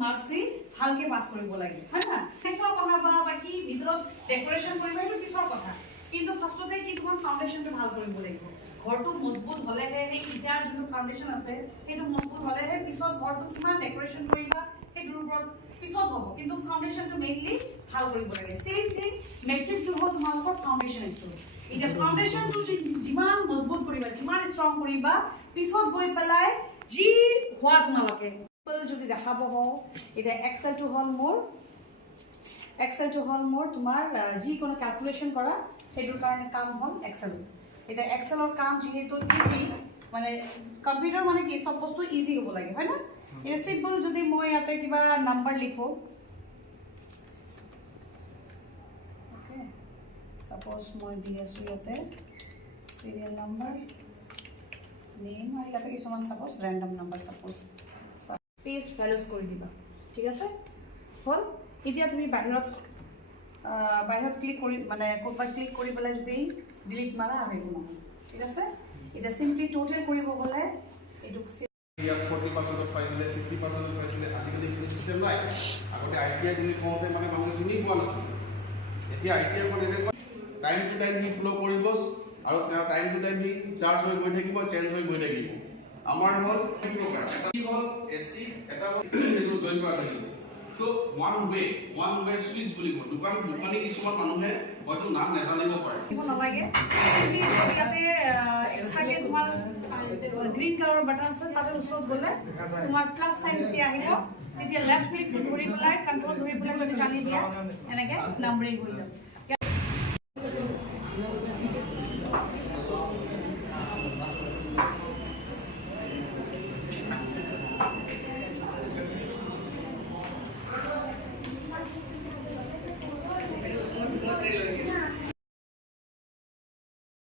marks দি ভালকে pass কৰিব লাগে হয় না কেনেকুৱা বনাবা বাকি ভিতৰত ডেকোৰেশন কৰিবা এইটো পিছৰ কথা কিন্তু ফাৰ্ষ্টতে কি তোমাৰ ফাউন্ডেশনটো ভাল কৰিব লাগিব ঘৰটো মজবুত হলেহে এই ইটাৰ যোনটো ফাউন্ডেশন আছে সেইটো মজবুত হলেহে পিছত ঘৰটো কিমান ডেকোৰেশন কৰিবা সেইটোৰ ওপৰত পিছত হ'ব কিন্তু ফাউন্ডেশনটো মেইনলি ভাল কৰিব লাগে সেম থিং মেট্ৰিকটো হ'ল তোমালোকৰ ফাউন্ডেশন ষ্ট'ন এতিয়া ফাউন্ডেশনটো যিমান মজবুত কৰিবা যিমান ষ্ট্ৰং কৰিবা পিছত গৈ পেলাই যি হোৱা তোমালোকে যদি দেখাব হও এটা এক্সেল টু হল মোর তোমার যি কোনো ক্যালকুলেশন করা সেটোর কারণে কাম হল এক্সেল এটা এক্সেলর কাম যেহেতু ইজি মানে কম্পিউটার মানে কি সব বস্তু ইজি হব লাগে হয় না এই সিম্পল যদি মই ইয়াতে কিবা নাম্বার লিখো ওকে সাপোজ মই দি আছো ইয়াতে সিরিয়াল নাম্বার নেম আর ইয়াতে কিছুমান suppose random number suppose page values কৰি দিবা ঠিক আছে হল এতিয়া তুমি বাহিৰত ক্লিক কৰি মানে কোডবা ক্লিক কৰি পেলাই যদি ডিলিট মাৰা আৰু একো নহয় ঠিক আছে এটা সিম্পলি টোটাল কৰিব গলে এটুক ইয়াত 40% পাইছিলে 50% পাইছিলে আজিকালি কি সিস্টেম নাই আগতে আইটিআই বুলি কওঁতে মানে মানুহ চিনি পোৱা নাছিল এতিয়া আইটিআই খন এনেকুৱা time to time he flow কৰিব আৰু time to time he charge হৈ গৈ থাকিব চেঞ্জ হৈ গৈ থাকিব আমাৰ হল প্ৰকাৰ এটা হল এসি এটা হল এটো জয়েন কৰা লাগিব তো ওয়ান ওয়ে সুইচ বুলি কয় দোকানী কিছুমান মানুহে হয়তো নাম নেজানিব পাৰে দিব নালাগে তুমি ইয়াতে এক্সট্ৰাকে তোমাৰ গ্ৰীন কালাৰৰ বাটন আছে তাতে ওচৰত গলে তোমাৰ প্লাছ সাইন দি আহিব তেতিয়া লেফট ক্লিক ধৰি পেলাই কন্ট্ৰোল ধৰি পেলাই যদি টানি দিয়া এনেকে নাম্বাৰিং হৈ যাব